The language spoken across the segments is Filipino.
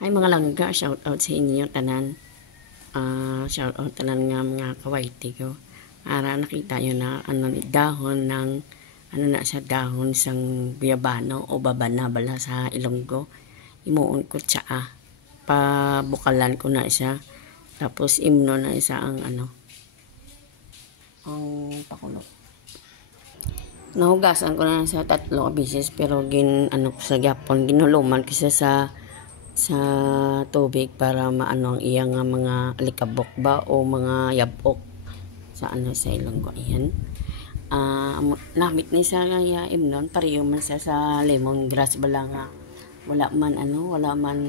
Ay mga langga, shout out sa inyo tanan. Shout out tanan nga mga kawaiti ko. Ara nakita nyo na ano ni dahon ng ano na sa dahon sang biyabano o babana bala sa Ilonggo. Imuon ko tsaa. Pabukalan ko na siya. Tapos imno na isa ang ano. Ang pakulo. Nahugasan ko na sa 3 beses pero ano ko sa gyapon ginuluman kasi sa tubig para maano ang iyang mga alikabok ba o mga yabok sa ano sa Ilonggo. Ayan. Namit ni sa yaim nun pareho man sa lemongrass bala nga wala man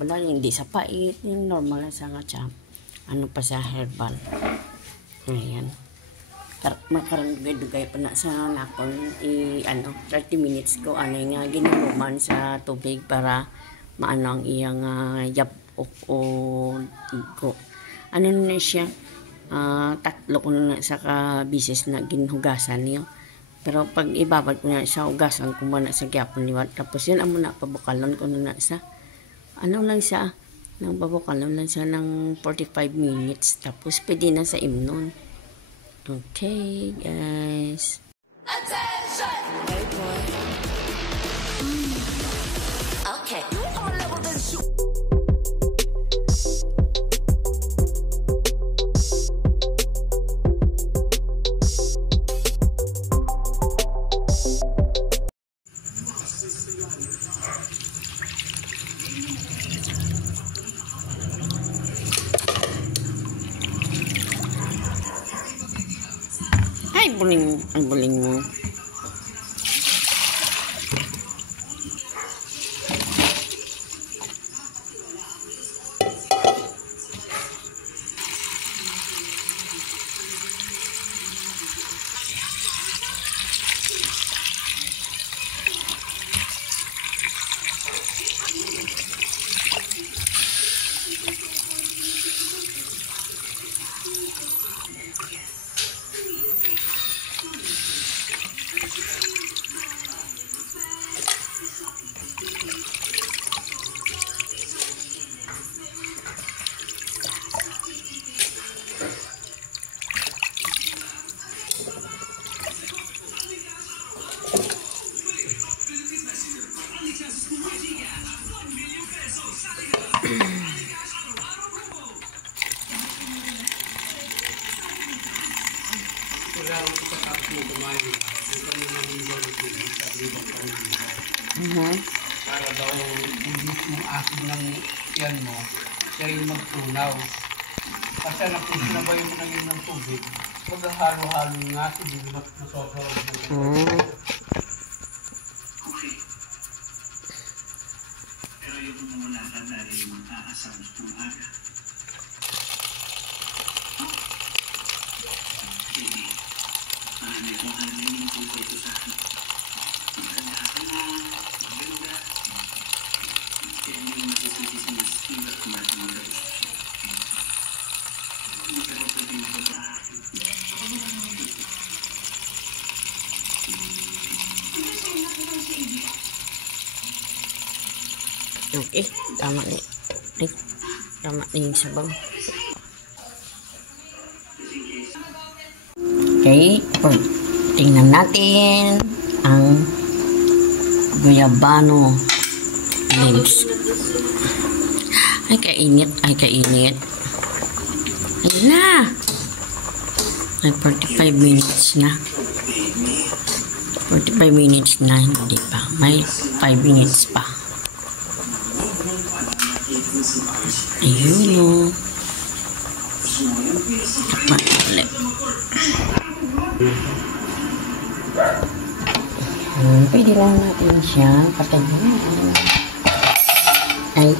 bala hindi sa pait yung normal sa nga cham ano pa sa herbal. Ayan. Makarang dugay pa na sa nakon 30 minutes ko nga ginuluman sa tubig para maano ang iyang yabok o igo. Ano na siya? 3 ko na sa bisis na ginhugasan niyo. Pero pag ibabad ko na sa hugasan ko muna sa gyapon liwat. Tapos yun amo na pabukalon ko na sa ano lang siya nang pabukalon lang siya ng 45 minutes. Tapos pwede na sa imnon. Okay, guys. Attention! Hey, boy. Okay. You on level then shoot. Ay, ang buling mo. Para daw imbis ng asin ng yan mo, siya yung magtunaw. Kasi nakusinabay mo ng ng tubig, maghahalo-halo ng asin yung nasosaw. Pero yung mawala dahil mag-aasal ng aga. Hindi. Marami akong halamin yung tungkol ko sa akin. Maganda ka na, maganda. Kaya hindi mo masisisi sa mas iba kung bakit maganda siya. Magkaroon pa din ko sa akin. Okay, tama ni. Ay, tama ni yung sabaw. Okay, tingnan natin ang guyabano leaves. Ay, kainit. Ayun na. Ay, 45 minutes na. 45 minutes na, hindi pa. May 5 minutes pa. Ayun o. Takpan ulit. Pwede lang natin siya patayin. Ay.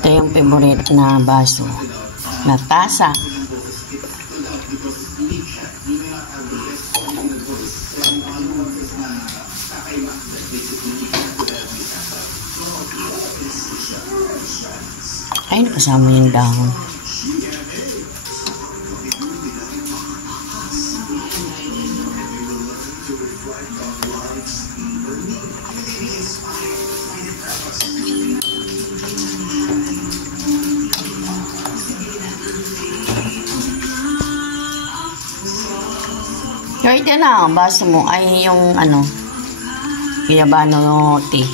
Ito yung favorite na baso. Na tasa. Ay, nakasama yung dahon. Kahit yan na, ang baso mo ay yung ano, Guyabano tea.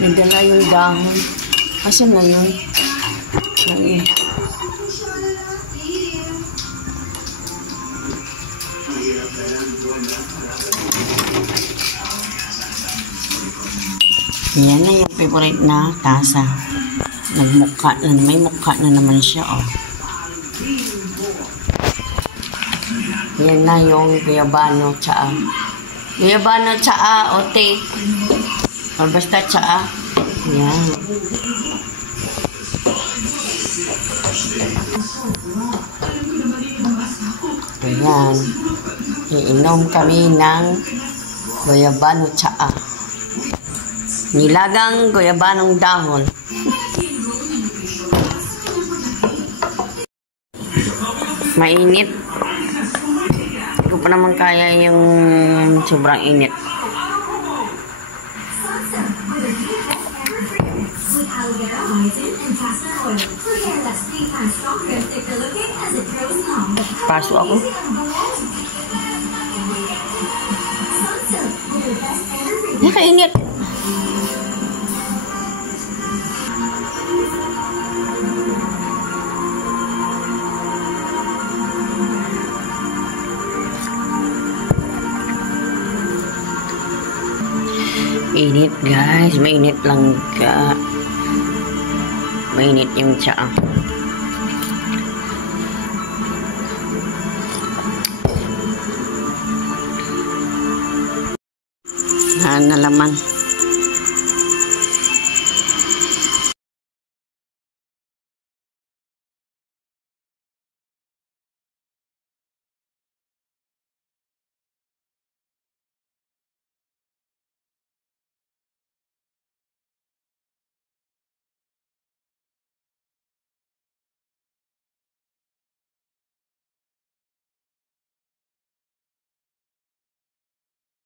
Nagdala yung dahon. Asan na yun? Ay. Yan na yung favorite na tasa. Nagmukha na, may mukha na naman siya, oh. Yan na yung Guyabano tsaa. Guyabano tsaa o tea. O basta tsaa. Yan. Ayan. Iinom kami ng Guyabano tsaa. Nilagang guyabanong dahon. Mainit. Hindi ko pa naman kaya yung sobrang init. Paso ako. Nakainit. Init guys, mainit lang ka. Mainit yung tsaa. Nalaman.